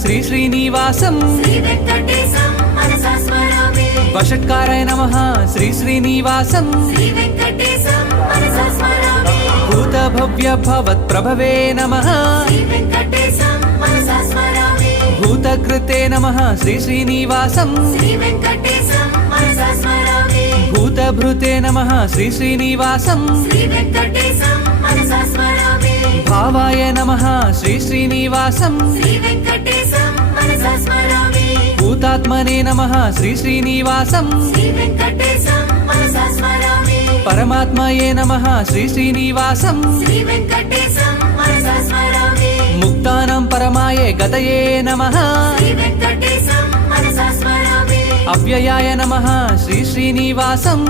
శ్రీ శ్రీనివాసం వషట్కారాయ నమః శ్రీ శ్రీనివాసం భూత భవ్య భవత్ ప్రభవే నమః భూతకృతే నమః శ్రీ శ్రీనివాసం భూతభృతే నమః శ్రీ శ్రీనివాసం భావాయ నమః శ్రీ శ్రీనివాసం భూతాత్మనే నమః శ్రీ శ్రీనివాసం పరమాత్మయే నమః శ్రీ శ్రీనివాసం ముక్తానాం పరమాయే గతయే నమః అవ్యయాయ నమః శ్రీ శ్రీనివాసం